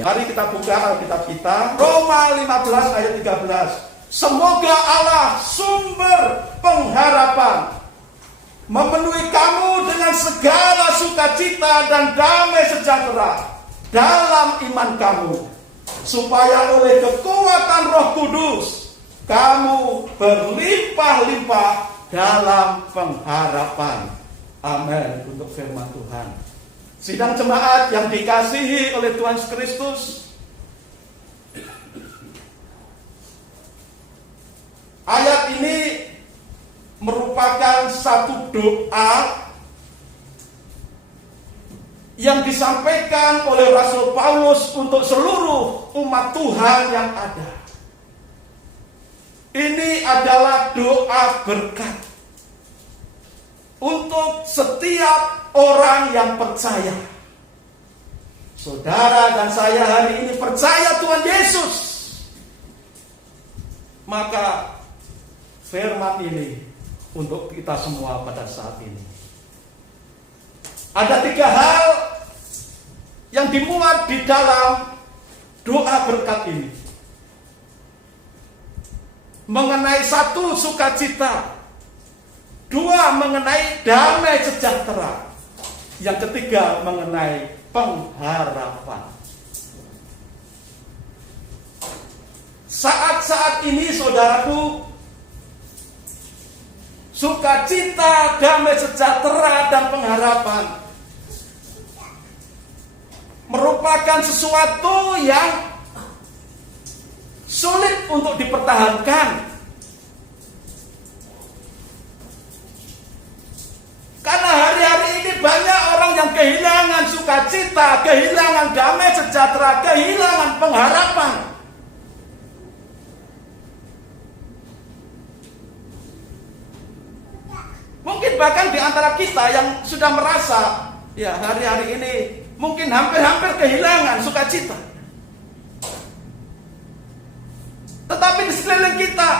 Mari kita buka Alkitab kita, Roma 15 ayat 13. Semoga Allah sumber pengharapan memenuhi kamu dengan segala sukacita dan damai sejahtera dalam iman kamu, supaya oleh kekuatan Roh Kudus kamu berlimpah-limpah dalam pengharapan. Amin. Untuk firman Tuhan. Sidang jemaat yang dikasihi oleh Tuhan Yesus Kristus, ayat ini merupakan satu doa yang disampaikan oleh Rasul Paulus untuk seluruh umat Tuhan yang ada. Ini adalah doa berkat untuk setiap orang yang percaya. Saudara dan saya hari ini percaya Tuhan Yesus, maka firman ini untuk kita semua pada saat ini. Ada 3 hal yang dimuat di dalam doa berkat ini. Mengenai 1, sukacita. 2, mengenai damai sejahtera. Yang ketiga, mengenai pengharapan. Saat-saat ini saudaraku, sukacita, damai sejahtera, dan pengharapan merupakan sesuatu yang sulit untuk dipertahankan. Karena hari-hari ini banyak orang yang kehilangan sukacita, kehilangan damai sejahtera, kehilangan pengharapan. Mungkin bahkan di antara kita yang sudah merasa, ya hari-hari ini mungkin hampir-hampir kehilangan sukacita. Tetapi di sekeliling kita,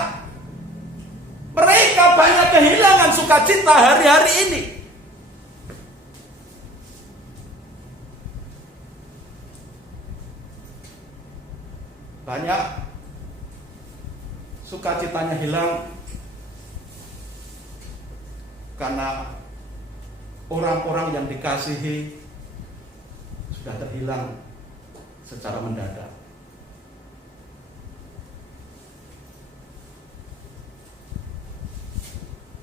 mereka banyak kehilangan sukacita hari-hari ini. Banyak sukacitanya hilang karena orang-orang yang dikasihi sudah terhilang secara mendadak.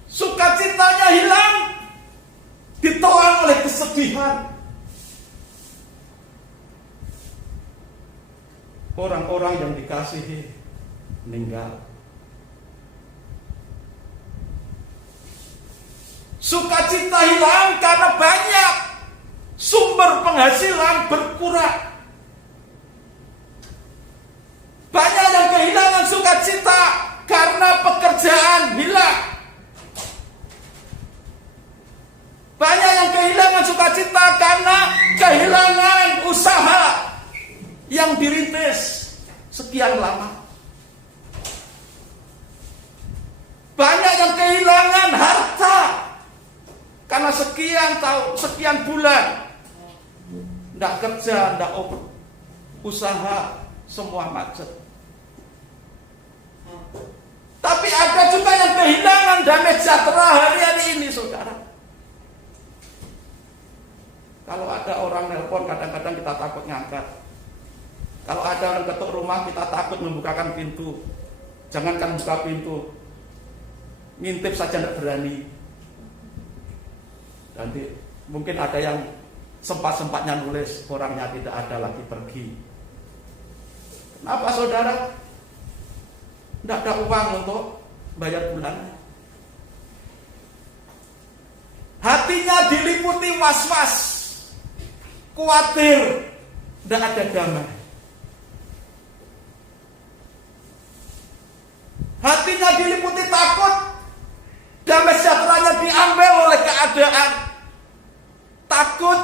Sukacitanya hilang, ditelan oleh kesedihan. Orang-orang yang dikasihi meninggal. Sukacita hilang karena banyak sumber penghasilan berkurang. Banyak yang kehilangan sukacita karena pekerjaan hilang. Banyak yang kehilangan sukacita karena kehilangan usaha yang dirintis sekian lama. Banyak yang kehilangan harta karena sekian bulan tidak kerja, tidak usaha, semua macet. Tapi ada juga yang kehilangan damai sejahtera hari-hari ini, saudara. Kalau ada orang nelpon, kadang-kadang kita takut ngangkat. Kalau ada orang ketuk rumah, kita takut membukakan pintu. Jangankan buka pintu, ngintip saja tidak berani. Nanti mungkin ada yang sempat-sempatnya nulis, orangnya tidak ada lagi pergi. Kenapa saudara? Tidak ada uang untuk bayar bulanan. Hatinya diliputi was-was, khawatir, tidak ada damai. Hatinya diliputi takut, damai sejahteranya diambil oleh keadaan. Takut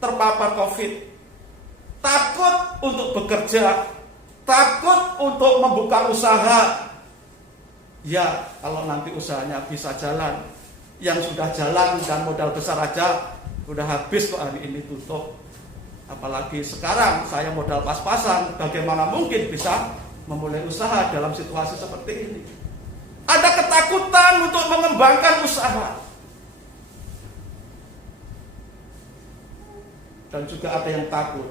terpapar COVID, takut untuk bekerja, takut untuk membuka usaha. Ya, kalau nanti usahanya bisa jalan, yang sudah jalan dan modal besar aja udah habis kok hari ini tutup. Apalagi sekarang saya modal pas-pasan, bagaimana mungkin bisa memulai usaha dalam situasi seperti ini? Ada ketakutan untuk mengembangkan usaha. Dan juga ada yang takut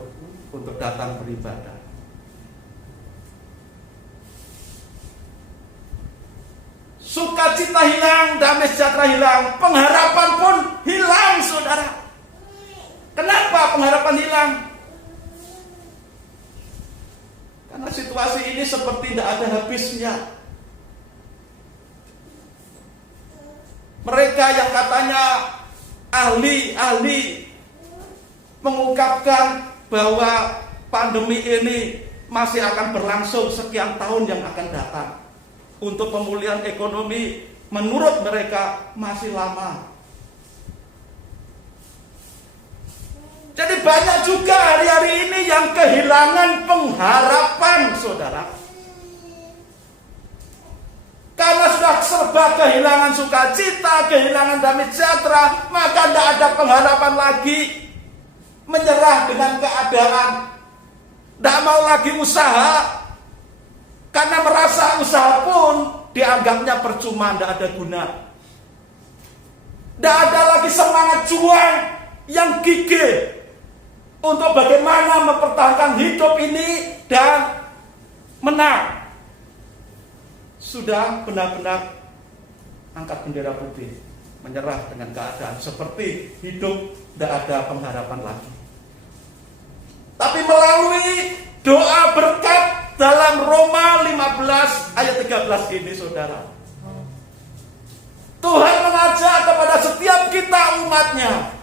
untuk datang beribadah. Sukacita hilang, damai sejahtera hilang, pengharapan pun hilang, saudara. Kenapa pengharapan hilang? Karena situasi ini seperti tidak ada habisnya. Mereka yang katanya ahli-ahli mengungkapkan bahwa pandemi ini masih akan berlangsung sekian tahun yang akan datang. Untuk pemulihan ekonomi menurut mereka masih lama. Jadi banyak juga hari-hari ini yang kehilangan pengharapan, saudara. Karena sudah serba kehilangan sukacita, kehilangan damai sejahtera, maka tidak ada pengharapan lagi. Menyerah dengan keadaan, tidak mau lagi usaha, karena merasa usaha pun dianggapnya percuma, tidak ada guna. Tidak ada lagi semangat juang yang gigih untuk bagaimana mempertahankan hidup ini dan menang. Sudah benar-benar angkat bendera putih, menyerah dengan keadaan seperti hidup tidak ada pengharapan lagi. Tapi melalui doa berkat dalam Roma 15 ayat 13 ini, saudara, Tuhan mengajak kepada setiap kita umatnya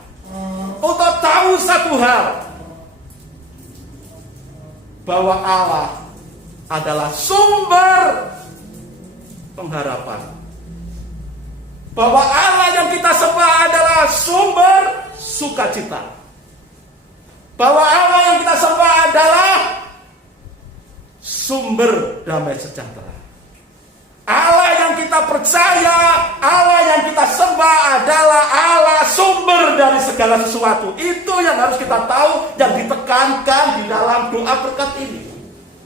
untuk tahu satu hal, bahwa Allah adalah sumber pengharapan, bahwa Allah yang kita sembah adalah sumber sukacita, bahwa Allah yang kita sembah adalah sumber damai sejahtera. Allah yang kita percaya, Allah yang kita sembah adalah Allah sumber dari segala sesuatu. Itu yang harus kita tahu, yang ditekankan di dalam doa berkat ini.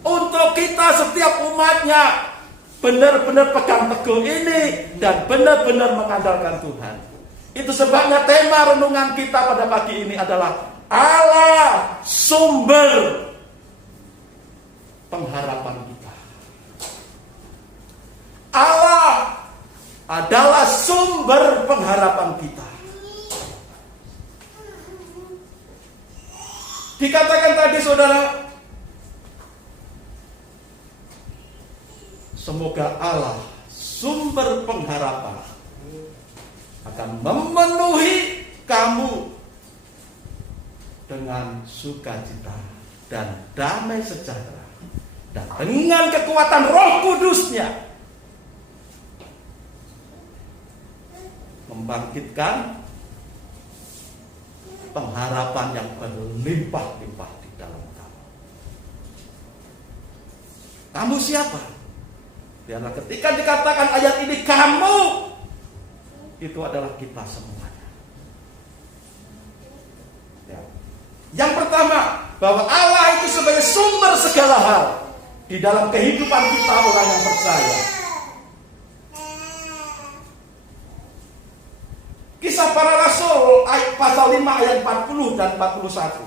Untuk kita setiap umatnya benar-benar pegang teguh ini dan benar-benar mengandalkan Tuhan. Itu sebabnya tema renungan kita pada pagi ini adalah Allah sumber pengharapan kita. Allah adalah sumber pengharapan kita. Dikatakan tadi, saudara, semoga Allah sumber pengharapan akan memenuhi kamu dengan sukacita dan damai sejahtera, dan dengan kekuatan Roh Kudus-Nya membangkitkan pengharapan yang berlimpah-limpah di dalam kamu. Kamu siapa? Biarlah ketika dikatakan ayat ini kamu, itu adalah kita semuanya. Ya. Yang pertama, bahwa Allah itu sebagai sumber segala hal di dalam kehidupan kita orang yang percaya. Kisah Para Rasul pasal 5 ayat 40 dan 41.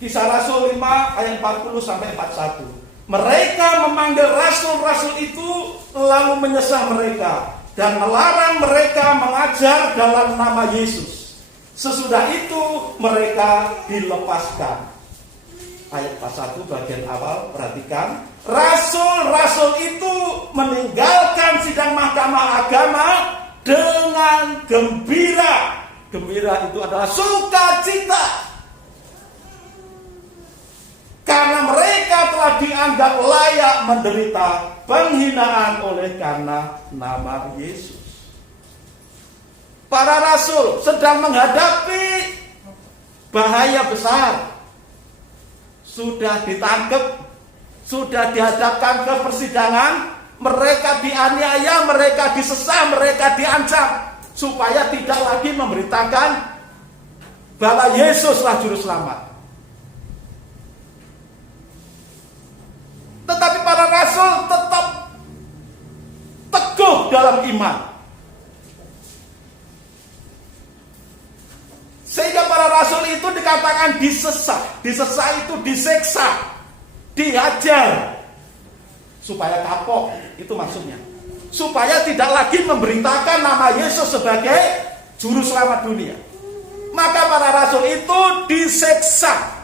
Kisah Rasul 5 ayat 40 sampai 41. Mereka memanggil rasul-rasul itu lalu menyesah mereka dan melarang mereka mengajar dalam nama Yesus. Sesudah itu mereka dilepaskan. Ayat 41 bagian awal, perhatikan. Rasul-rasul itu meninggalkan sidang mahkamah agama dengan gembira. Gembira itu adalah sukacita. Karena mereka telah dianggap layak menderita penghinaan oleh karena nama Yesus. Para rasul sedang menghadapi bahaya besar. Sudah ditangkap, sudah dihadapkan ke persidangan, mereka dianiaya, mereka disesah, mereka diancam, supaya tidak lagi memberitakan bahwa Yesuslah juru selamat. Tetapi para rasul tetap teguh dalam iman. Sehingga para rasul itu dikatakan disesah. Disesah itu diseksa, dihajar, supaya kapok, itu maksudnya. Supaya tidak lagi memberitakan nama Yesus sebagai juru selamat dunia. Maka para rasul itu diseksa.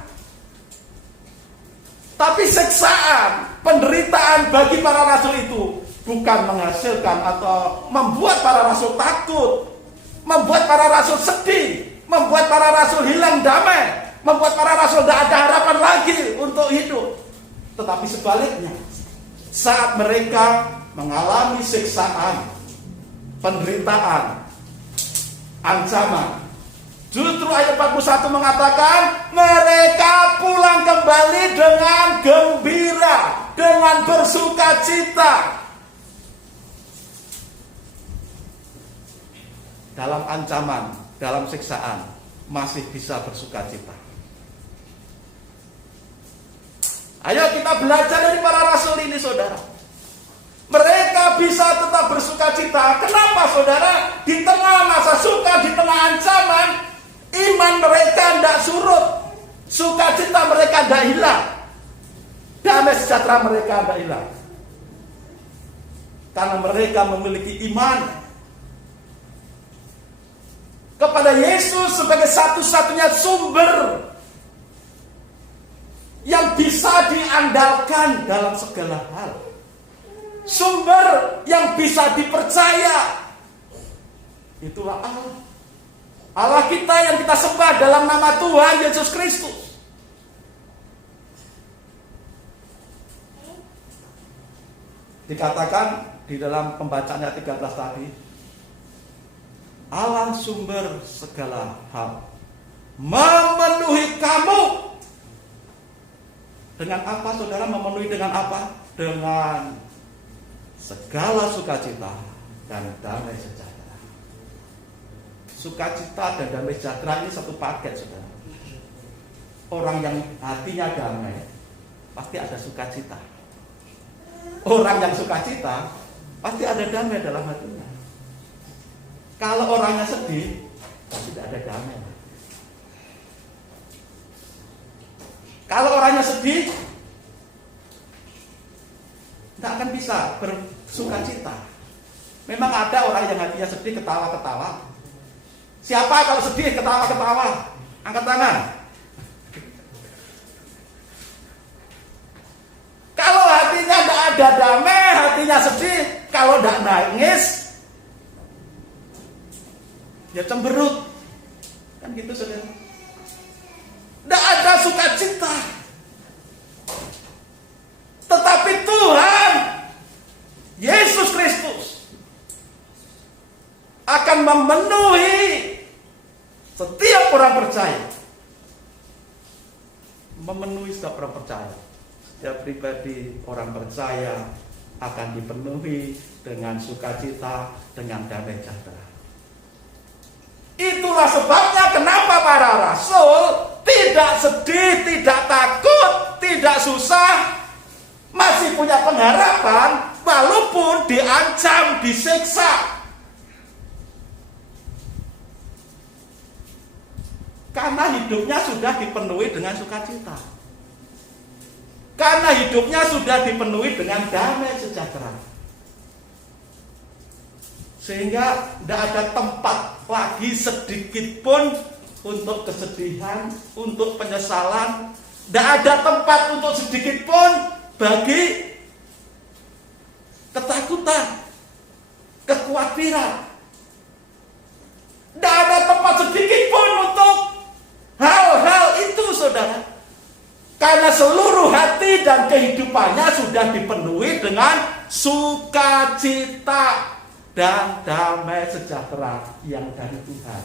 Tapi seksaan, penderitaan bagi para rasul itu bukan menghasilkan atau membuat para rasul takut, membuat para rasul sedih, membuat para rasul hilang damai, membuat para rasul tidak ada harapan lagi untuk hidup. Tetapi sebaliknya, saat mereka mengalami siksaan, penderitaan, ancaman, justru ayat 41 mengatakan mereka pulang kembali dengan gembira, dengan bersuka cita. Dalam ancaman, dalam siksaan, masih bisa bersuka cita. Ayo kita belajar dari para rasul ini, saudara. Mereka bisa tetap bersuka cita. Kenapa, saudara? Di tengah masa suka, di tengah ancaman, iman mereka tidak surut, sukacita mereka tidak hilang, damai sejahtera mereka tidak hilang, karena mereka memiliki iman kepada Yesus sebagai satu-satunya sumber yang bisa diandalkan dalam segala hal, sumber yang bisa dipercaya. Itulah Allah. Allah kita yang kita sembah dalam nama Tuhan Yesus Kristus. Dikatakan di dalam pembacaan ayat 13 tadi, Allah sumber segala hal memenuhi kamu. Dengan apa, saudara? Memenuhi dengan apa? Dengan segala sukacita dan damai sejahtera. Sukacita dan damai sejahtera ini satu paket, saudara. Orang yang hatinya damai pasti ada sukacita. Orang yang sukacita pasti ada damai dalam hatinya. Kalau orangnya sedih, pasti tidak ada damai. Kalau orangnya sedih, tidak akan bisa bersukacita. Memang ada orang yang hatinya sedih ketawa-ketawa. Siapa kalau sedih ketawa-ketawa? Angkat tangan. Kalau hatinya tidak ada damai, hatinya sedih, kalau tidak nangis, ya cemberut. Kan gitu, saudara. Tidak ada sukacita. Tetapi Tuhan Yesus Kristus akan memenuhi setiap orang percaya. Memenuhi setiap orang percaya. Setiap pribadi orang percaya akan dipenuhi dengan sukacita, dengan damai sejahtera. Itulah sebabnya kenapa para rasul tidak sedih, tidak takut, tidak susah, masih punya pengharapan walaupun diancam, disiksa. Karena hidupnya sudah dipenuhi dengan sukacita. Karena hidupnya sudah dipenuhi dengan damai sejahtera. Sehingga tidak ada tempat lagi sedikit pun untuk kesedihan, untuk penyesalan. Tidak ada tempat untuk sedikit pun bagi ketakutan, kekhawatiran. Tidak ada tempat sedikit pun untuk hal-hal itu, saudara. Karena seluruh hati dan kehidupannya sudah dipenuhi dengan sukacita dan damai sejahtera yang dari Tuhan.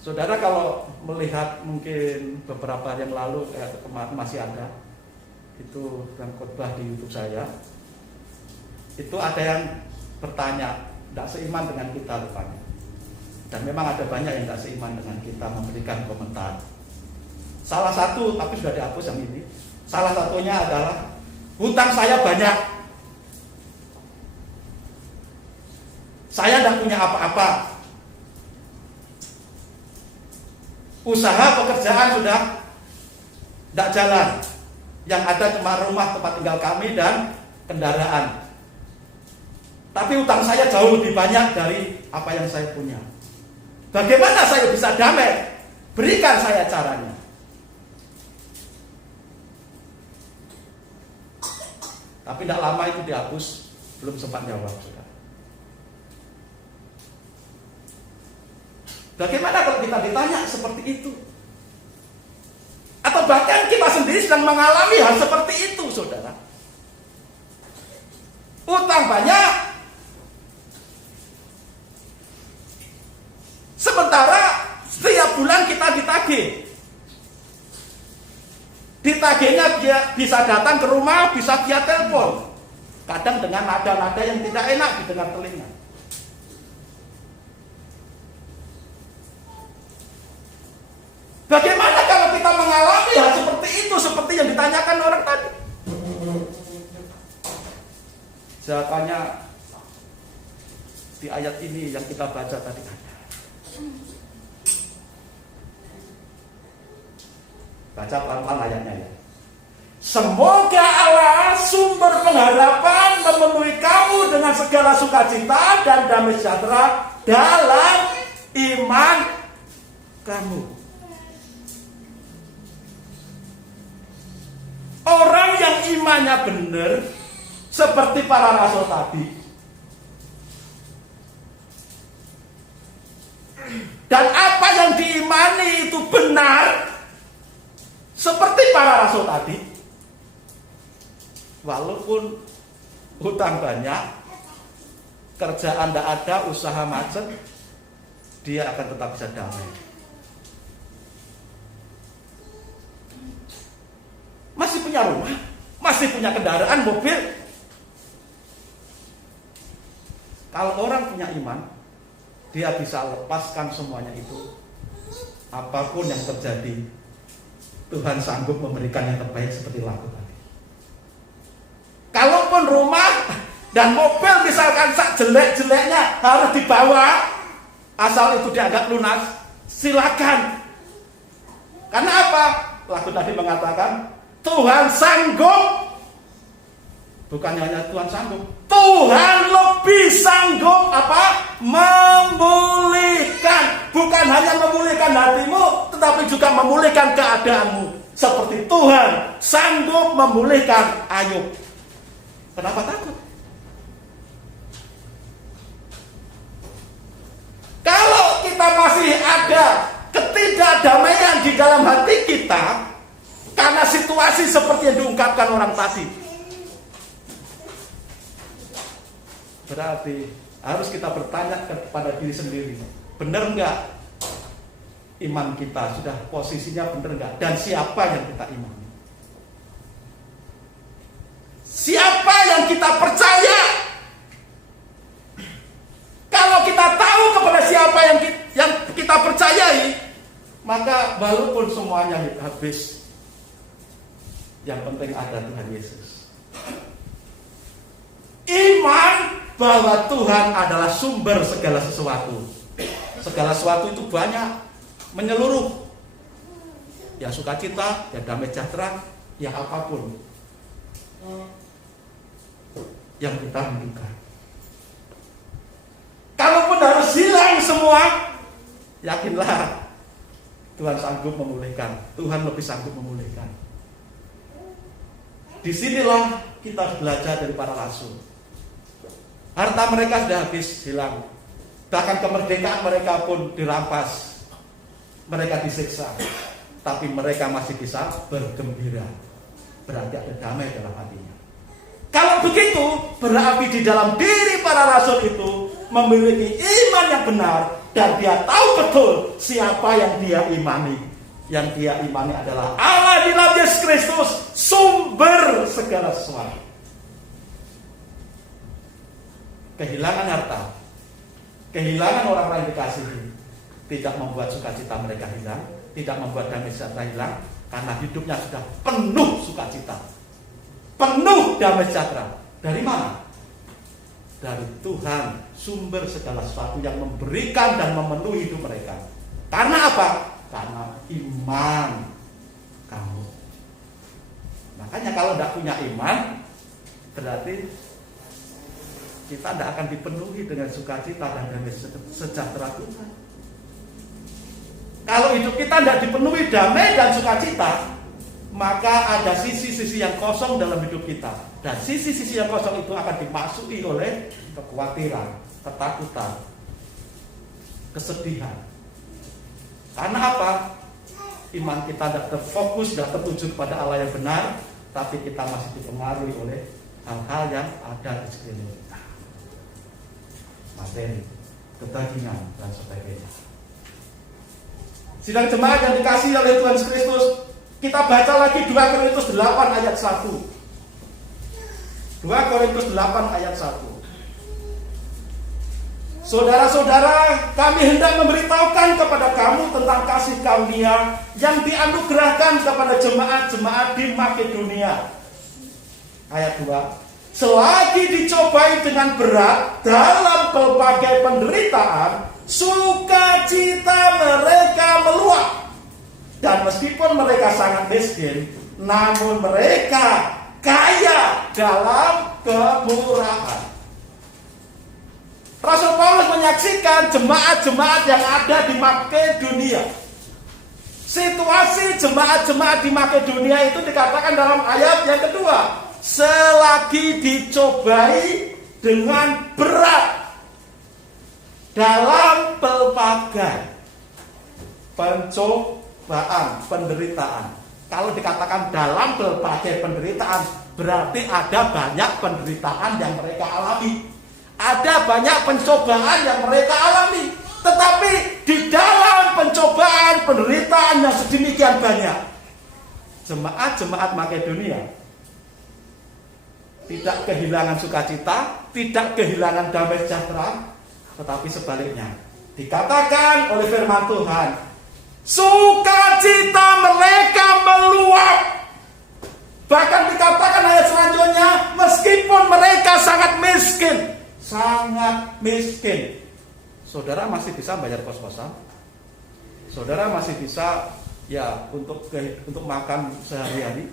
Saudara, kalau melihat mungkin beberapa hari yang lalu, masih ada itu dalam khotbah di YouTube saya, itu ada yang bertanya, tidak seiman dengan kita rupanya. Dan memang ada banyak yang tidak seiman dengan kita memberikan komentar. Salah satu, tapi sudah dihapus yang ini, salah satunya adalah hutang saya banyak. Saya tidak punya apa-apa. Usaha pekerjaan sudah tidak jalan. Yang ada cuma rumah tempat tinggal kami dan kendaraan. Tapi hutang saya jauh lebih banyak dari apa yang saya punya. Bagaimana saya bisa damai? Berikan saya caranya. Tapi tidak lama itu dihapus, belum sempat jawab sudah. Bagaimana kalau kita ditanya seperti itu? Atau bahkan kita sendiri sedang mengalami hal seperti itu, saudara. Utang banyak, sementara setiap bulan kita ditagih. Ditagihnya dia bisa datang ke rumah, bisa via telepon. Kadang dengan nada-nada yang tidak enak didengar telinga. Bagaimana kalau kita mengalami hal seperti itu, seperti yang ditanyakan orang tadi? Jawabannya di ayat ini yang kita baca tadi ada. Baca pelan-pelan ayatnya ya. Semoga Allah sumber pengharapan memenuhi kamu dengan segala sukacita dan damai sejahtera dalam iman kamu. Orang yang imannya benar seperti para rasul tadi, dan apa yang diimani itu benar seperti para rasul tadi, walaupun hutang banyak, kerjaan tidak ada, usaha macet, dia akan tetap bisa damai. Masih punya rumah, masih punya kendaraan, mobil. Kalau orang punya iman, dia bisa lepaskan semuanya itu. Apapun yang terjadi, Tuhan sanggup memberikan yang terbaik seperti lagu tadi. Kalaupun rumah dan mobil misalkan sak jelek-jeleknya harus dibawa, asal itu dianggap lunas, silakan. Karena apa? Lagu tadi mengatakan Tuhan sanggup. Bukan hanya Tuhan sanggup, Tuhan lebih sanggup apa? Memulihkan. Bukan hanya memulihkan hatimu, tetapi juga memulihkan keadaanmu. Seperti Tuhan sanggup memulihkan Ayub. Kenapa takut? Kalau kita masih ada ketidakdamaian di dalam hati kita karena situasi seperti yang diungkapkan orang tadi, berarti harus kita bertanya kepada diri sendiri, benar enggak iman kita, sudah posisinya benar enggak, dan siapa yang kita imani, siapa yang kita percaya. Kalau kita tahu kepada siapa yang kita percayai, maka walaupun semuanya habis, yang penting ada Tuhan Yesus. Iman bahwa Tuhan adalah sumber segala sesuatu. Segala sesuatu itu banyak, menyeluruh. Ya sukacita, ya damai sejahtera, ya apapun yang kita rindukan. Kalaupun harus hilang semua, yakinlah Tuhan sanggup memulihkan. Tuhan lebih sanggup memulihkan. Disinilah kita belajar dari para rasul. Harta mereka sudah habis, hilang. Bahkan kemerdekaan mereka pun dirampas. Mereka disiksa. Tapi mereka masih bisa bergembira. Berarti ada damai dalam hatinya. Kalau begitu, berarti di dalam diri para rasul itu memiliki iman yang benar. Dan dia tahu betul siapa yang dia imani. Yang dia imani adalah Allah di dalam Yesus Kristus sumber segala sesuatu. Kehilangan harta, kehilangan orang-orang yang dikasihi, tidak membuat sukacita mereka hilang, tidak membuat damai sejahtera hilang, karena hidupnya sudah penuh sukacita, penuh damai sejahtera. Dari mana? Dari Tuhan, sumber segala sesuatu yang memberikan dan memenuhi hidup mereka. Karena apa? Karena iman kamu. Makanya kalau tidak punya iman, berarti kita tidak akan dipenuhi dengan sukacita dan damai sejahtera Tuhan. Kalau hidup kita tidak dipenuhi damai dan sukacita, maka ada sisi-sisi yang kosong dalam hidup kita. Dan sisi-sisi yang kosong itu akan dimasuki oleh kekhawatiran, ketakutan, kesedihan. Karena apa? Iman kita tidak terfokus, tidak tertuju pada Allah yang benar, tapi kita masih dipengaruhi oleh hal-hal yang ada di sekeliling kita. Materi, kedagingan, dan sebagainya. Sidang jemaat yang dikasihi oleh Tuhan Yesus Kristus, kita baca lagi 2 Korintus 8 ayat 1. 2 Korintus 8 ayat 1. Saudara-saudara, kami hendak memberitahukan kepada kamu tentang kasih karunia yang dianugerahkan kepada jemaat-jemaat di Makedonia. Ayat 2. Selagi dicobai dengan berat dalam berbagai penderitaan, sukacita mereka meluap. Dan meskipun mereka sangat miskin, namun mereka kaya dalam kemurahan. Rasul Paulus menyaksikan jemaat-jemaat yang ada di Makedonia. Situasi jemaat-jemaat di Makedonia itu dikatakan dalam ayat yang kedua. Selagi dicobai dengan berat dalam pelbagai pencobaan, penderitaan. Kalau dikatakan dalam berbagai penderitaan, berarti ada banyak penderitaan yang mereka alami. Ada banyak pencobaan yang mereka alami. Tetapi di dalam pencobaan, penderitaan yang sedemikian banyak, jemaat-jemaat Makedonia tidak kehilangan sukacita, tidak kehilangan damai sejahtera, tetapi sebaliknya. Dikatakan oleh firman Tuhan, sukacita mereka meluap. Bahkan dikatakan ayat selanjutnya, meskipun mereka sangat miskin. Sangat miskin. Saudara masih bisa bayar kos-kosan. Saudara masih bisa untuk makan sehari-hari.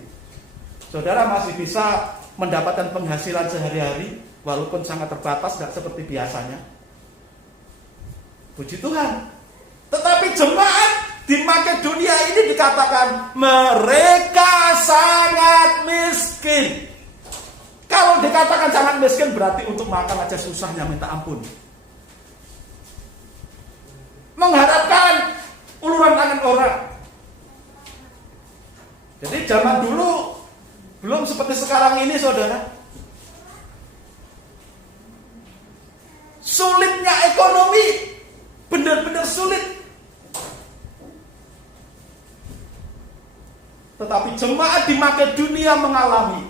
Saudara masih bisa mendapatkan penghasilan sehari-hari, walaupun sangat terbatas, tidak seperti biasanya. Puji Tuhan. Tetapi jemaat di Makedonia ini dikatakan mereka sangat miskin. Kalau dikatakan sangat miskin berarti untuk makan aja susahnya minta ampun. Mengharapkan uluran tangan orang. Jadi zaman dulu belum seperti sekarang ini, saudara. Sulitnya ekonomi, benar-benar sulit. Tetapi jemaat di Makedonia mengalami,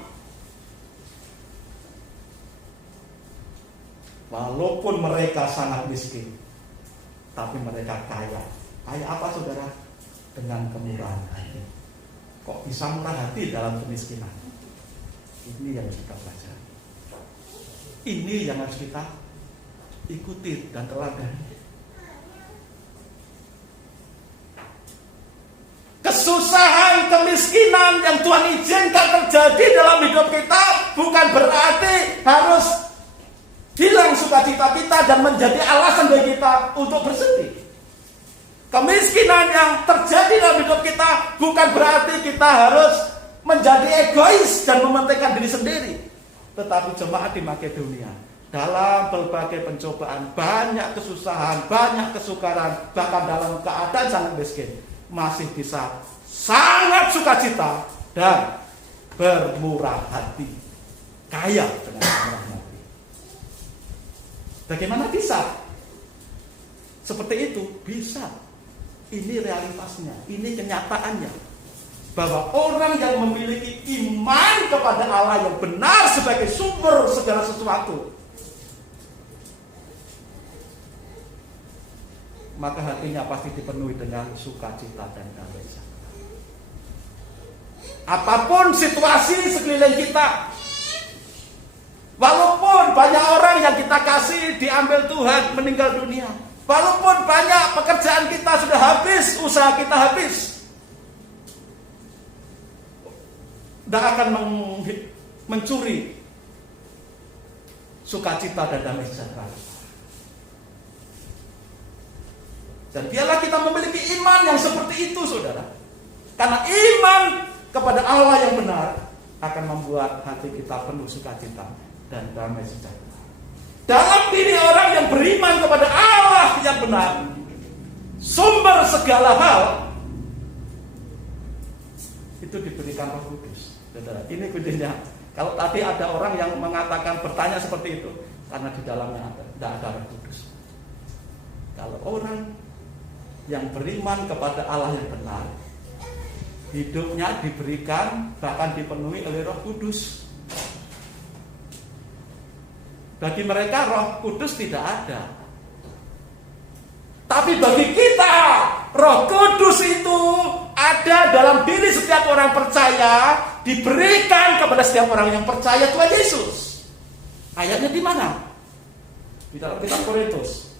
walaupun mereka sangat miskin, tapi mereka kaya. Kaya apa, saudara? Dengan kemurahan hati. Kok bisa murah hati dalam kemiskinan? Ini yang harus kita pelajari. Ini yang harus kita ikuti dan teladani. Kesusahan, kemiskinan yang Tuhan izinkan terjadi dalam hidup kita bukan berarti harus hilang sukacita kita dan menjadi alasan bagi kita untuk bersedih. Kemiskinan yang terjadi dalam hidup kita bukan berarti kita harus menjadi egois dan mementingkan diri sendiri. Tetapi jemaat di Makedonia dalam berbagai pencobaan, banyak kesusahan, banyak kesukaran, bahkan dalam keadaan sangat miskin, masih bisa sangat sukacita dan bermurah hati, kaya dengan murah hati. Bagaimana bisa? Seperti itu bisa. Ini realitasnya, ini kenyataannya. bahwa orang yang memiliki iman kepada Allah yang benar sebagai sumber segala sesuatu, maka hatinya pasti dipenuhi dengan sukacita dan damai sejahtera. Apapun situasi sekeliling kita, walaupun banyak orang yang kita kasih diambil Tuhan meninggal dunia, walaupun banyak pekerjaan kita sudah habis, usaha kita habis, tidak akan mencuri sukacita dan damai sejahtera. Dan biarlah kita memiliki iman yang seperti itu, saudara. Karena iman kepada Allah yang benar akan membuat hati kita penuh sukacita dan damai sejahtera. Dalam diri orang yang beriman kepada Allah yang benar, sumber segala hal, itu diberikan Roh Kudus. Saudara, ini kuncinya. Kalau tadi ada orang yang mengatakan, bertanya seperti itu, karena di dalamnya tidak ada Roh Kudus. Kalau orang yang beriman kepada Allah yang benar, hidupnya diberikan, bahkan dipenuhi oleh Roh Kudus. Bagi mereka Roh Kudus tidak ada. Tapi bagi kita, Roh Kudus itu ada dalam diri setiap orang percaya, diberikan kepada setiap orang yang percaya Tuhan Yesus. Ayatnya di mana? Di dalam kitab Korintus.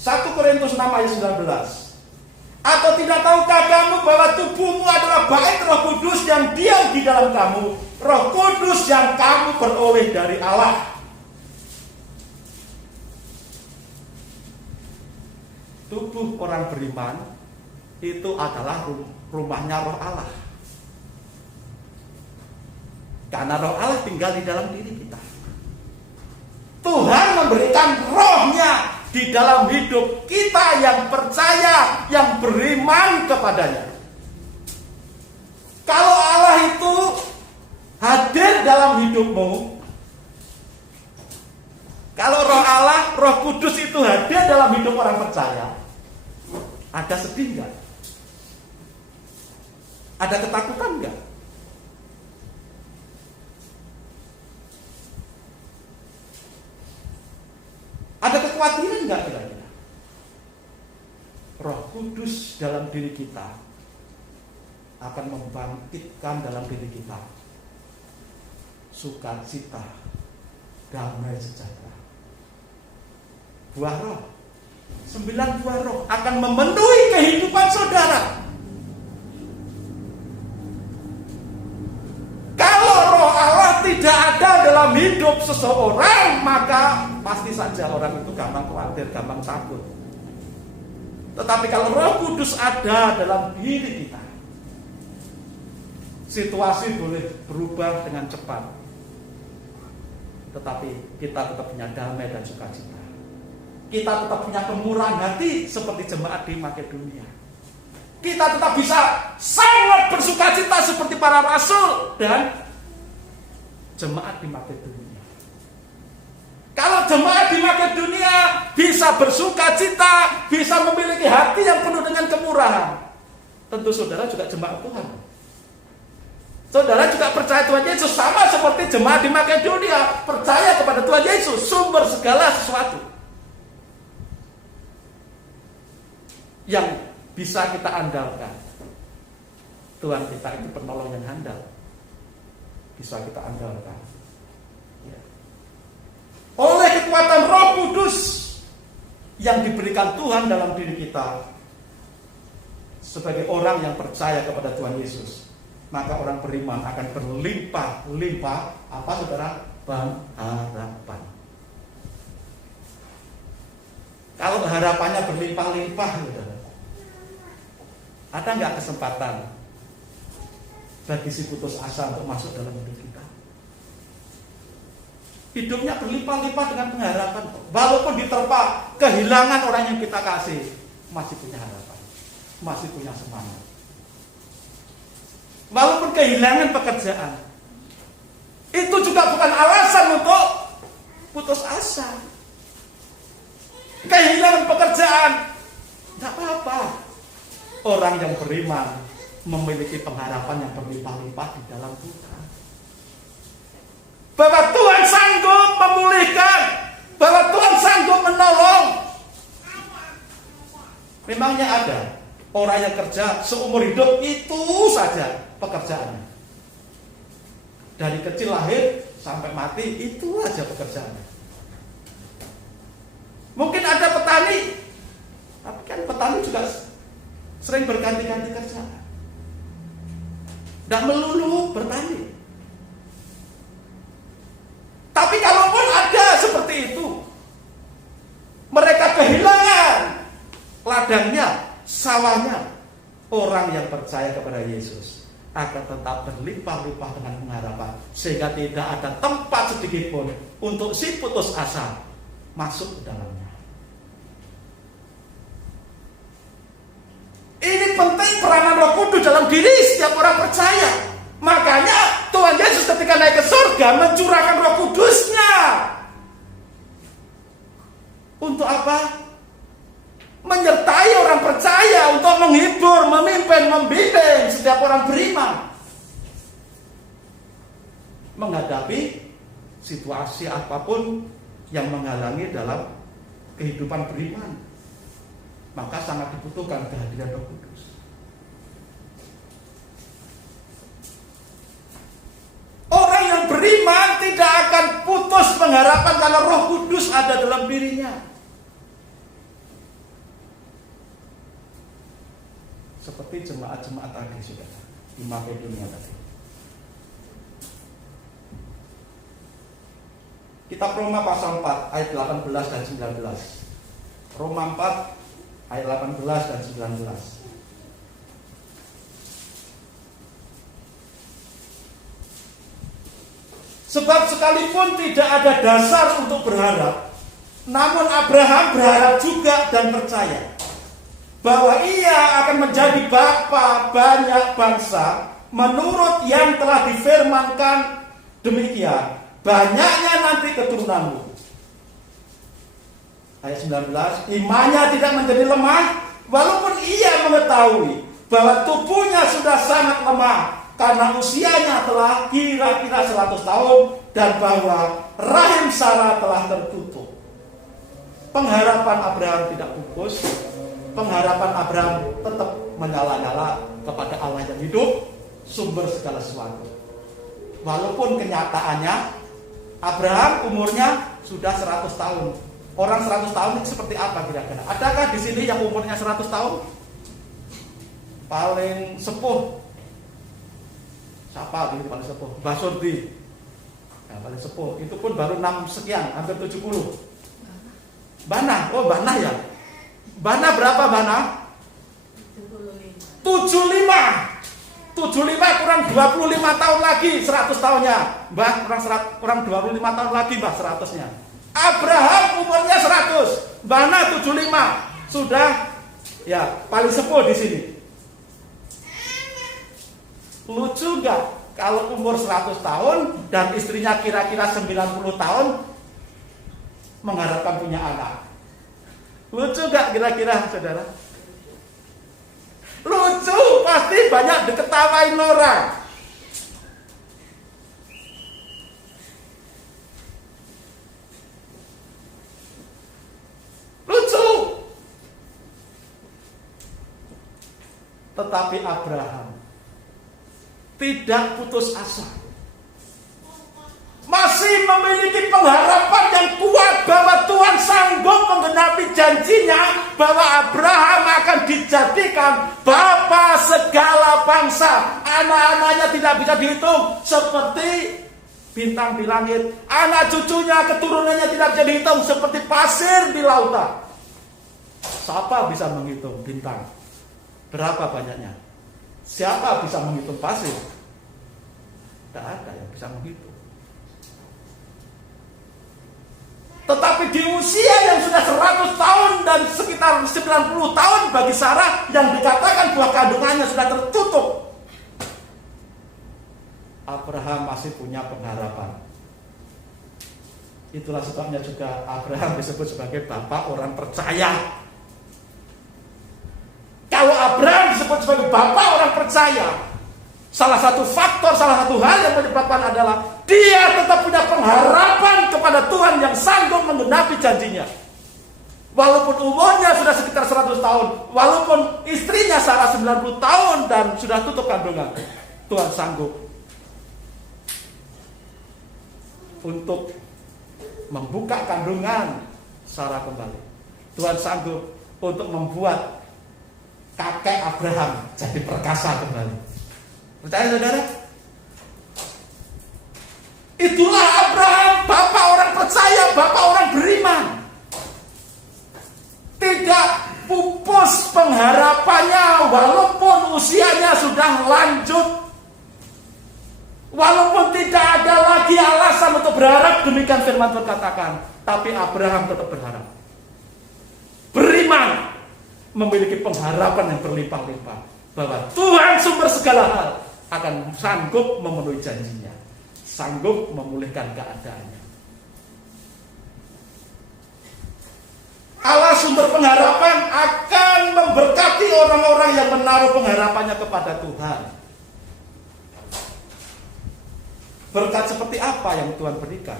1 Korintus 6 ayat 19. Atau tidak tahukah kamu bahwa tubuhmu adalah bait Roh Kudus yang diam di dalam kamu, Roh Kudus yang kamu peroleh dari Allah. Tubuh orang beriman itu adalah rumahnya Roh Allah. Karena Roh Allah tinggal di dalam diri kita. Tuhan memberikan Roh-Nya di dalam hidup kita yang percaya, yang beriman kepadanya. Kalau Allah itu hadir dalam hidupmu, kalau Roh Allah, Roh Kudus itu hadir dalam hidup orang percaya, ada sedih enggak? Ada ketakutan enggak? Ada kekhawatiran enggak kira-kira? Roh Kudus dalam diri kita akan membangkitkan dalam diri kita sukacita, damai sejahtera. Buah roh, 9 buah roh akan memenuhi kehidupan saudara. Kalau Roh Allah tidak ada dalam hidup seseorang, maka pasti saja orang itu gampang khawatir, gampang takut. Tetapi kalau Roh Kudus ada dalam diri kita, situasi boleh berubah dengan cepat, tetapi kita tetap punya damai dan sukacita. Kita tetap punya kemurahan hati seperti jemaat di Makedonia. Kita tetap bisa sangat bersukacita seperti para rasul dan jemaat di Makedonia. Kalau jemaat di Makedonia bisa bersukacita, bisa memiliki hati yang penuh dengan kemurahan, tentu saudara juga jemaat Tuhan. Saudara juga percaya Tuhan Yesus, sama seperti jemaat di Makedonia percaya kepada Tuhan Yesus, sumber segala sesuatu yang bisa kita andalkan. Tuhan kita itu penolong yang handal, bisa kita andalkan. Ya. Oleh kekuatan Roh Kudus yang diberikan Tuhan dalam diri kita sebagai orang yang percaya kepada Tuhan Yesus, maka orang beriman akan berlimpah-limpah apa saudara? Pengharapan. Kalau harapannya berlimpah-limpah, saudara, ada nggak kesempatan bagi si putus asa untuk masuk dalam hidup kita? Hidupnya berlimpah-limpah dengan pengharapan. Walaupun diterpa kehilangan orang yang kita kasih, masih punya harapan, masih punya semangat. Walaupun kehilangan pekerjaan, itu juga bukan alasan untuk putus asa. Kehilangan pekerjaan, tidak apa-apa. Orang yang beriman memiliki pengharapan yang berlimpah-limpah di dalam Tuhan. Bahwa Tuhan sanggup memulihkan, bahwa Tuhan sanggup menolong. Memangnya ada orang yang kerja seumur hidup itu saja pekerjaannya. Dari kecil lahir sampai mati itu aja pekerjaannya. Mungkin ada petani, tapi kan petani juga sering berganti-ganti kerjaan. Tidak melulu bertani. Tapi kalaupun ada seperti itu, mereka kehilangan ladangnya, sawahnya. Orang yang percaya kepada Yesus akan tetap berlimpah-limpah dengan pengharapan, sehingga tidak ada tempat sedikit pun untuk si putus asa masuk ke dalamnya. Ini penting peranan Roh Kudus dalam diri setiap orang percaya. Makanya Tuhan Yesus ketika naik ke surga mencurahkan Roh Kudusnya. Untuk apa? Menyertai orang percaya, untuk menghibur, memimpin, membimbing setiap orang beriman menghadapi situasi apapun yang menghalangi dalam kehidupan beriman. Maka sangat dibutuhkan kehadiran Roh Kudus. Orang yang beriman tidak akan putus pengharapan kalau Roh Kudus ada dalam dirinya. Seperti jemaat-jemaat tadi, saudara, di Makedonia tadi. Kitab Roma pasal 4 ayat 18 dan 19. Roma 4 ayat 18 dan 19. Sebab sekalipun tidak ada dasar untuk berharap, namun Abraham berharap juga dan percaya bahwa ia akan menjadi bapa banyak bangsa menurut yang telah difirmankan demikian, banyaknya nanti keturunanmu. Ayat 19, imannya tidak menjadi lemah walaupun ia mengetahui bahwa tubuhnya sudah sangat lemah karena usianya telah kira-kira 100 tahun dan bahwa rahim Sarah telah tertutup. Pengharapan Abraham tidak pupus. Pengharapan Abraham tetap menyala-nyala kepada Allah yang hidup, sumber segala sesuatu. Walaupun kenyataannya Abraham umurnya sudah 100 tahun. Orang 100 tahun ini seperti apa kira-kira? Adakah di sini yang umurnya 100 tahun? Paling sepuh. Siapa ini paling sepuh? Mbah Surdi. Nah, paling sepuh. Itu pun baru 6 sekian, hampir 70. Bana, oh Bana ya. Bana berapa Bana? 75. 75 kurang 25 tahun lagi 100 tahunnya. Mbah kurang 25 tahun lagi Mbah 100-nya. Abraham umurnya 100, Bana 75. Sudah ya paling sepuh di sini. Lucu gak kalau umur 100 tahun dan istrinya kira-kira 90 tahun mengharapkan punya anak? Lucu gak kira-kira saudara? Lucu, pasti banyak diketawain orang. Lucu. Tetapi Abraham tidak putus asa. Masih memiliki pengharapan yang kuat bahwa Tuhan sanggup menggenapi janjinya bahwa Abraham akan dijadikan bapa segala bangsa. Anak-anaknya tidak bisa dihitung seperti bintang di langit. Anak cucunya, keturunannya tidak bisa dihitung seperti pasir di lautan. Siapa bisa menghitung bintang? Berapa banyaknya? Siapa bisa menghitung pasir? Tidak ada yang bisa menghitung. Tetapi di usia yang sudah 100 tahun dan sekitar 90 tahun bagi Sarah yang dikatakan buah kandungannya sudah tertutup, Abraham masih punya pengharapan. Itulah sebabnya juga Abraham disebut sebagai bapak orang percaya. Kalau Abraham sebut sebagai bapak orang percaya, salah satu faktor, salah satu hal yang menyebabkan adalah dia tetap punya pengharapan kepada Tuhan yang sanggup menggenapi janjinya. Walaupun umurnya sudah sekitar 100 tahun, walaupun istrinya Sarah 90 tahun dan sudah tutup kandungan, Tuhan sanggup untuk membuka kandungan Sarah kembali. Tuhan sanggup untuk membuat kakek Abraham jadi perkasa kembali. Percaya saudara? Itulah Abraham, bapak orang percaya, bapak orang beriman. Tidak pupus pengharapannya walaupun usianya sudah lanjut. Walaupun tidak ada lagi alasan untuk berharap, demikian firman Tuhan katakan. Tapi Abraham tetap berharap. Beriman, memiliki pengharapan yang berlimpah-limpah bahwa Tuhan sumber segala hal akan sanggup memenuhi janjinya, sanggup memulihkan keadaannya. Allah sumber pengharapan akan memberkati orang-orang yang menaruh pengharapannya kepada Tuhan. Berkat seperti apa yang Tuhan berikan?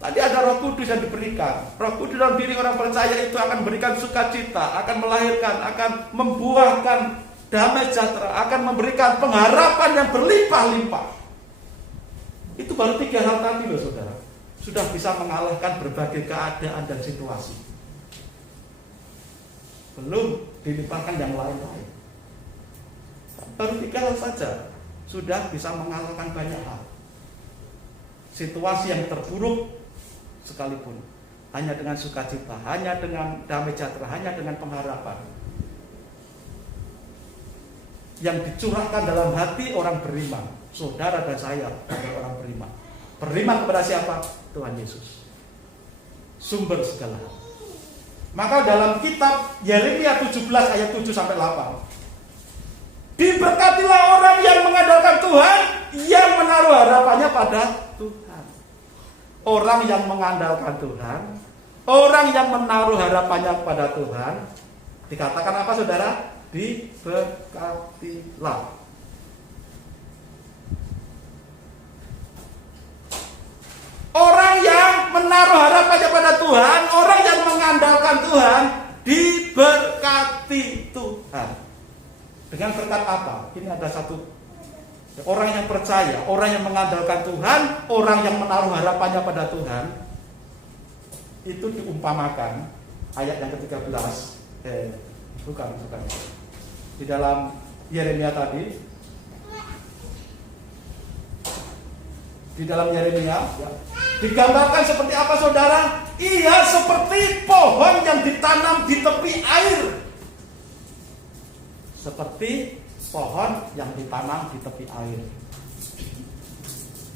Tadi ada Roh Kudus yang diberikan. Roh Kudus dalam diri orang percaya itu akan memberikan sukacita, akan melahirkan, akan membuahkan damai sejahtera, akan memberikan pengharapan yang berlimpah-limpah. Itu baru 3 hal tadi loh saudara. Sudah bisa mengalahkan berbagai keadaan dan situasi. Belum dilimpahkan yang lain-lain. Baru 3 hal saja sudah bisa mengalahkan banyak hal. Situasi yang terburuk sekalipun, hanya dengan sukacita, hanya dengan damai sejahtera, hanya dengan pengharapan yang dicurahkan dalam hati orang beriman, saudara dan saya adalah orang beriman. Beriman kepada siapa? Tuhan Yesus, sumber segala hal. Maka dalam kitab Yeremia 17 ayat 7 sampai 8, diberkatilah orang yang mengandalkan Tuhan, yang menaruh harapannya pada Tuhan. Orang yang mengandalkan Tuhan, orang yang menaruh harapannya pada Tuhan, dikatakan apa saudara? Diberkatilah. Orang yang menaruh harapannya pada Tuhan, orang yang mengandalkan Tuhan, diberkati Tuhan. Dengan berkat apa? Ini ada satu. Orang yang percaya, orang yang mengandalkan Tuhan, orang yang menaruh harapannya pada Tuhan, itu diumpamakan ayat yang ke-13. Bukan. Di dalam Yeremia tadi, di dalam Yeremia ya, digambarkan seperti apa saudara? Ia seperti pohon yang ditanam di tepi air. Seperti pohon yang ditanam di tepi air.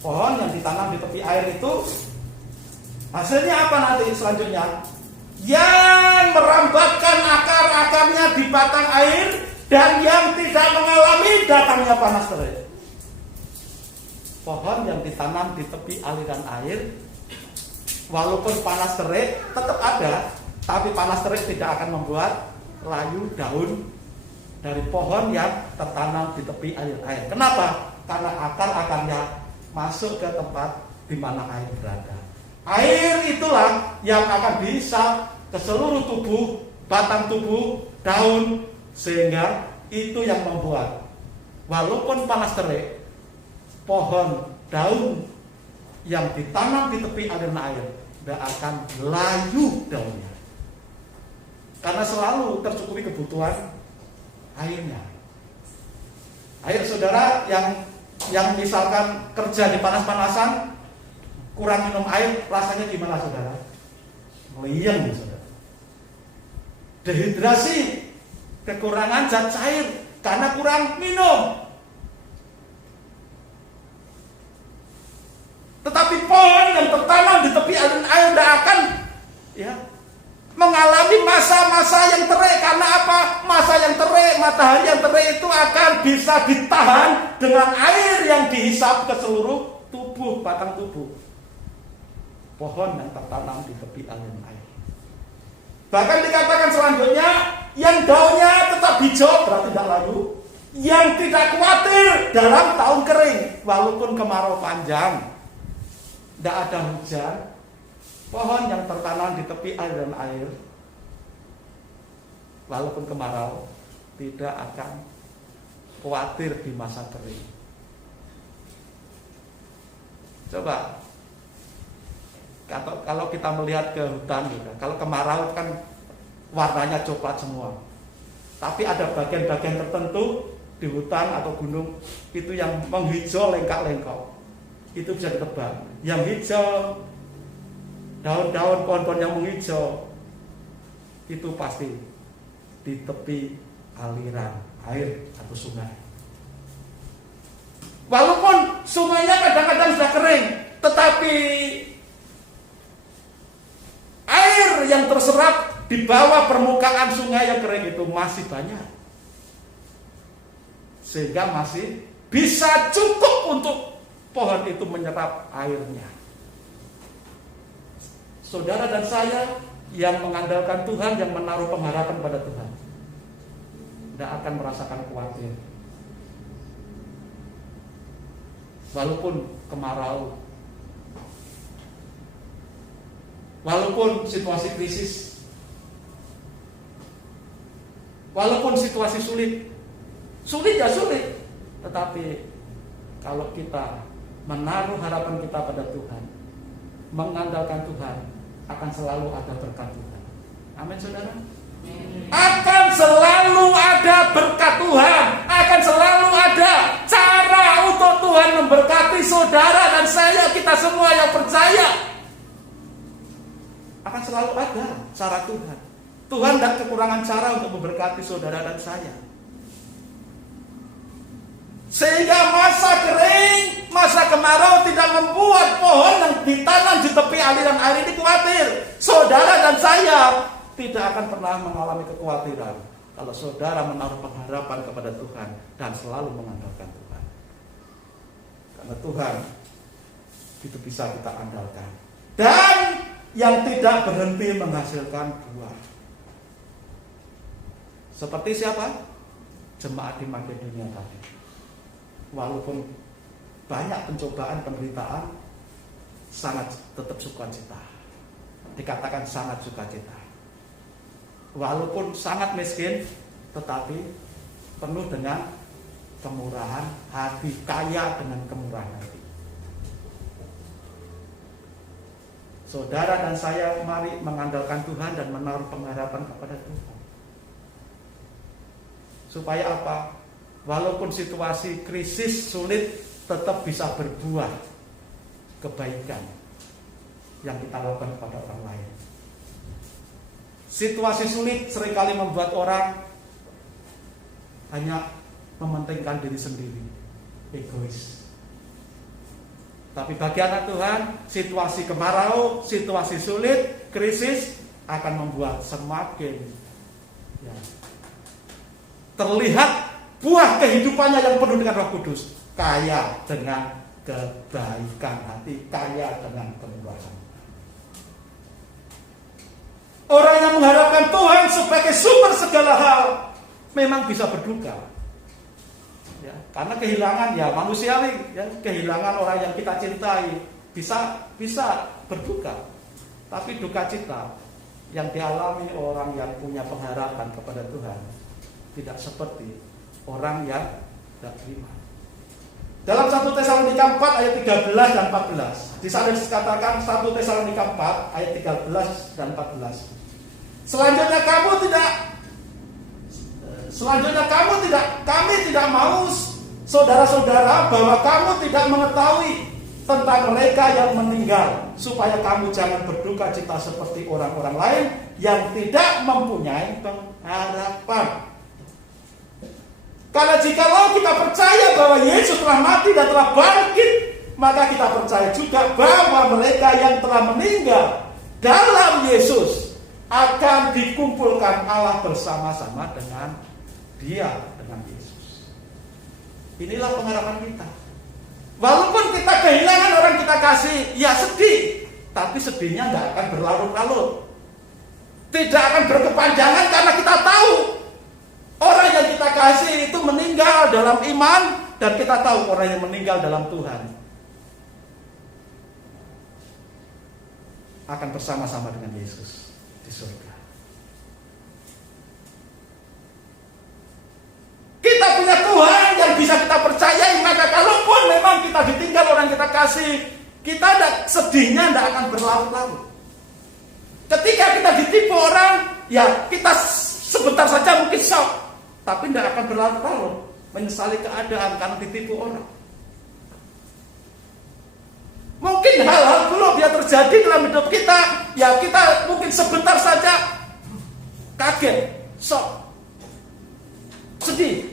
Pohon yang ditanam di tepi air itu hasilnya apa nanti selanjutnya? Yang merambatkan akar-akarnya di batang air dan yang tidak mengalami datangnya panas terik. Pohon yang ditanam di tepi aliran air, walaupun panas terik tetap ada, tapi panas terik tidak akan membuat layu daun dari pohon yang tertanam di tepi air. Kenapa? Karena akar-akarnya masuk ke tempat di mana air berada. Air itulah yang akan bisa ke seluruh tubuh, batang tubuh, daun, sehingga itu yang membuat walaupun panas terik, pohon, daun yang ditanam di tepi aliran air tidak akan layu daunnya, karena selalu tercukupi kebutuhan airnya. Air saudara yang misalkan kerja di panas-panasan, kurang minum air, rasanya gimana saudara? Meliang saudara. Dehidrasi, kekurangan zat cair karena kurang minum. Tetapi pohon yang tertanam di tepi aliran air tidak akan mengalami masa-masa yang terik. Karena apa? Masa yang terik, matahari yang terik itu akan bisa ditahan dengan air yang dihisap ke seluruh tubuh, batang tubuh. Pohon yang tertanam di tepi aliran air. Bahkan dikatakan selanjutnya, yang daunnya tetap hijau berarti tidak layu, yang tidak khawatir dalam tahun kering, walaupun kemarau panjang, tidak ada hujan, pohon yang tertanam di tepi aliran air, walaupun kemarau, tidak akan khawatir di masa kering. Coba, kalau kita melihat ke hutan, gitu, kalau kemarau kan warnanya coklat semua. Tapi ada bagian-bagian tertentu di hutan atau gunung itu yang menghijau lengkak-lengkok. Itu bisa ditebak. Yang hijau, daun-daun pohon-pohon yang menghijau, itu pasti di tepi aliran air atau sungai. Walaupun sungainya kadang-kadang sudah kering, tetapi air yang terserap di bawah permukaan sungai yang kering itu masih banyak. Sehingga masih bisa cukup untuk pohon itu menyerap airnya. Saudara dan saya yang mengandalkan Tuhan, yang menaruh pengharapan pada Tuhan, tidak akan merasakan khawatir. Walaupun kemarau, walaupun situasi krisis, walaupun situasi sulit ya sulit, tetapi kalau kita menaruh harapan kita pada Tuhan, mengandalkan Tuhan, akan selalu ada berkat Tuhan. Amin, saudara. Akan selalu ada berkat Tuhan, akan selalu ada cara untuk Tuhan memberkati saudara dan saya, kita semua yang percaya. Akan selalu ada cara Tuhan. Tuhan tidak kekurangan cara untuk memberkati saudara dan saya. Sehingga masa kering, masa kemarau tidak membuat pohon yang ditanam di tepi aliran air ini khawatir. Saudara dan saya tidak akan pernah mengalami kekhawatiran kalau saudara menaruh pengharapan kepada Tuhan dan selalu mengandalkan Tuhan. Karena Tuhan itu bisa kita andalkan. Dan yang tidak berhenti menghasilkan buah. Seperti siapa? Jemaat di Makedonia tadi. Walaupun banyak pencobaan, penderitaan, sangat tetap sukacita. Dikatakan sangat sukacita. Walaupun sangat miskin, tetapi penuh dengan kemurahan hati, kaya dengan kemurahan hati. Saudara dan saya mari mengandalkan Tuhan dan menaruh pengharapan kepada Tuhan. Supaya apa? Walaupun situasi krisis sulit, tetap bisa berbuah kebaikan yang kita lakukan kepada orang lain. Situasi sulit seringkali membuat orang hanya mementingkan diri sendiri, egois. Tapi bagi anak Tuhan, situasi kemarau, situasi sulit, krisis akan membuat semakin terlihat buah kehidupannya yang penuh dengan Roh Kudus, kaya dengan kebaikan hati, kaya dengan kemurahan. Orang yang mengharapkan Tuhan sebagai sumber segala hal memang bisa berduka, ya, karena kehilangan ya manusiawi, ya, kehilangan orang yang kita cintai bisa berduka. Tapi duka cita yang dialami orang yang punya pengharapan kepada Tuhan tidak seperti orang yang tidak beriman. Dalam 1 Tesalonika 4 ayat 13 dan 14, di sana dikatakan 1 Tesalonika 4 ayat 13 dan 14. Selanjutnya kami tidak mau saudara-saudara bahwa kamu tidak mengetahui tentang mereka yang meninggal, supaya kamu jangan berduka cita seperti orang-orang lain yang tidak mempunyai pengharapan. Karena jikalau kita percaya bahwa Yesus telah mati dan telah bangkit, maka kita percaya juga bahwa mereka yang telah meninggal dalam Yesus akan dikumpulkan Allah bersama-sama dengan Dia, dengan Yesus. Inilah pengharapan kita. Walaupun kita kehilangan orang kita kasih, ya sedih, tapi sedihnya nggak akan berlarut-larut. tidak akan berkepanjangan karena kita tahu orang yang kita kasih itu meninggal dalam iman, dan kita tahu orang yang meninggal dalam Tuhan akan bersama-sama dengan Yesus di surga. Kita punya Tuhan yang bisa kita percayai, maka kalaupun memang kita ditinggal orang kita kasih, kita sedihnya tidak akan berlarut-larut. Ketika kita ditipu orang, ya kita sebentar saja mungkin shock, tapi tidak akan berlarut-larut menyesali keadaan karena ditipu orang. Mungkin hal-hal buruk yang terjadi dalam hidup kita, ya kita mungkin sebentar saja kaget, shock, sedih.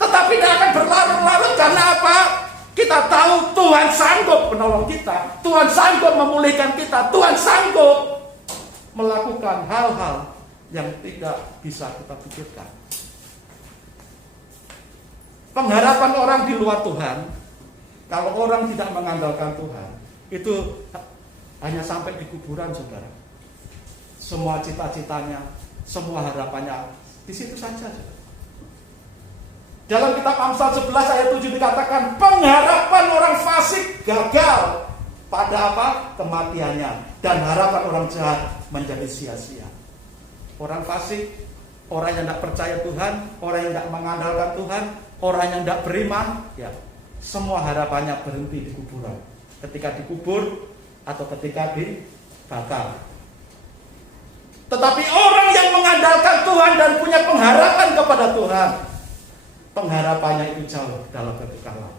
Tetapi tidak akan berlarut-larut karena apa? Kita tahu Tuhan sanggup menolong kita, Tuhan sanggup memulihkan kita, Tuhan sanggup melakukan hal-hal yang tidak bisa kita pikirkan. Pengharapan orang di luar Tuhan, kalau orang tidak mengandalkan Tuhan, itu hanya sampai di kuburan, saudara. Semua cita-citanya, semua harapannya di situ saja, saudara. Dalam kitab Amsal 11 ayat 7 dikatakan, pengharapan orang fasik gagal pada apa? Kematiannya, dan harapan orang jahat menjadi sia-sia. Orang fasik, orang yang tidak percaya Tuhan, orang yang tidak mengandalkan Tuhan, orang yang tidak beriman, ya semua harapannya berhenti di kuburan. Ketika dikubur atau ketika dibakar. Tetapi orang yang mengandalkan Tuhan dan punya pengharapan kepada Tuhan, pengharapannya itu jauh dalam kekekalan.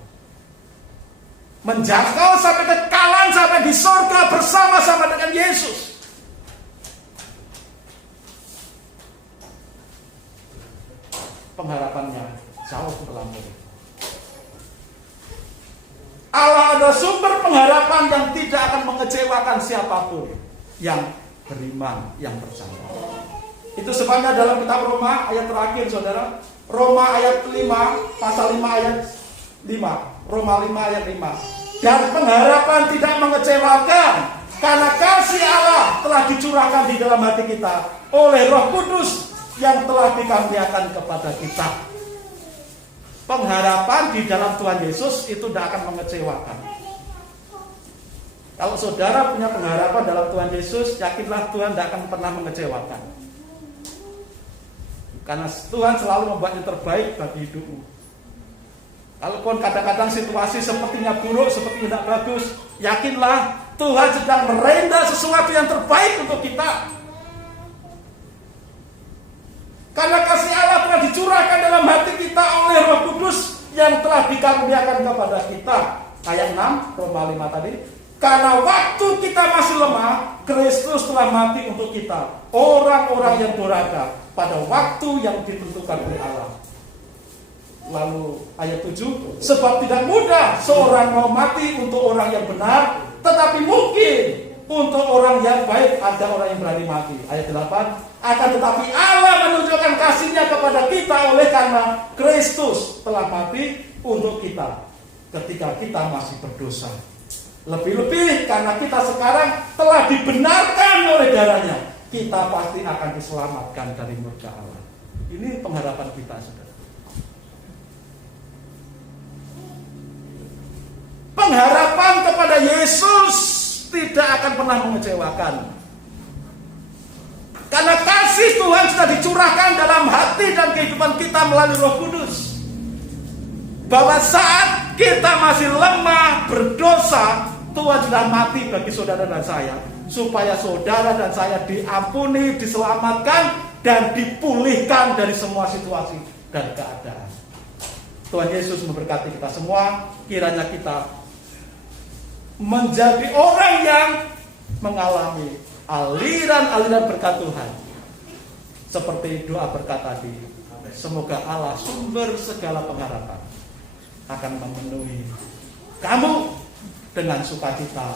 Menjangkau sampai kekekalan, sampai di surga bersama-sama dengan Yesus. Pengharapannya jauh melampaui. Allah ada sumber pengharapan yang tidak akan mengecewakan siapapun yang beriman, yang percaya. Itu sebabnya dalam kitab Roma ayat terakhir, saudara, Roma ayat 5, pasal 5 ayat 5, Roma 5 ayat 5. Dan pengharapan tidak mengecewakan, karena kasih Allah telah dicurahkan di dalam hati kita oleh Roh Kudus yang telah dikaruniakan kepada kita. Pengharapan di dalam Tuhan Yesus itu tidak akan mengecewakan. Kalau saudara punya pengharapan dalam Tuhan Yesus, yakinlah Tuhan tidak akan pernah mengecewakan. Karena Tuhan selalu membuat yang terbaik bagi hidupmu. Kalaupun kadang-kadang situasi sepertinya buruk, sepertinya tidak bagus, yakinlah Tuhan sedang merenda sesuatu yang terbaik untuk kita. Karena kasih Allah telah dicurahkan dalam hati kita oleh Roh Kudus yang telah dikaruniakan kepada kita. Ayat 6, Roma 5 tadi. Karena waktu kita masih lemah, Kristus telah mati untuk kita, orang-orang yang durhaka, pada waktu yang ditentukan oleh Allah. Lalu ayat 7, sebab tidak mudah seorang mau mati untuk orang yang benar, tetapi mungkin untuk orang yang baik ada orang yang berani mati. Ayat 8, akan tetapi Allah menunjukkan kasih-Nya kepada kita oleh karena Kristus telah mati untuk kita ketika kita masih berdosa. Lebih-lebih karena kita sekarang telah dibenarkan oleh darah-Nya, kita pasti akan diselamatkan dari murka Allah. Ini pengharapan kita, saudara. Pengharapan kepada Yesus tidak akan pernah mengecewakan. Karena kasih Tuhan sudah dicurahkan dalam hati dan kehidupan kita melalui Roh Kudus. Bahwa saat kita masih lemah, berdosa, Tuhan sudah mati bagi saudara dan saya, supaya saudara dan saya diampuni, diselamatkan, dan dipulihkan dari semua situasi dan keadaan. Tuhan Yesus memberkati kita semua. Kiranya kita menjadi orang yang mengalami aliran-aliran berkat Tuhan. Seperti doa berkat tadi, semoga Allah sumber segala pengharapan akan memenuhi kamu dengan sukacita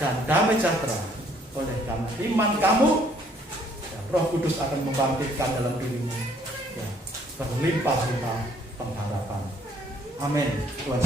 dan damai sejahtera. Oleh karena iman kamu, ya, Roh Kudus akan membangkitkan dalam dirimu, ya, berlimpah-limpah pengharapan. Amin. Tuhan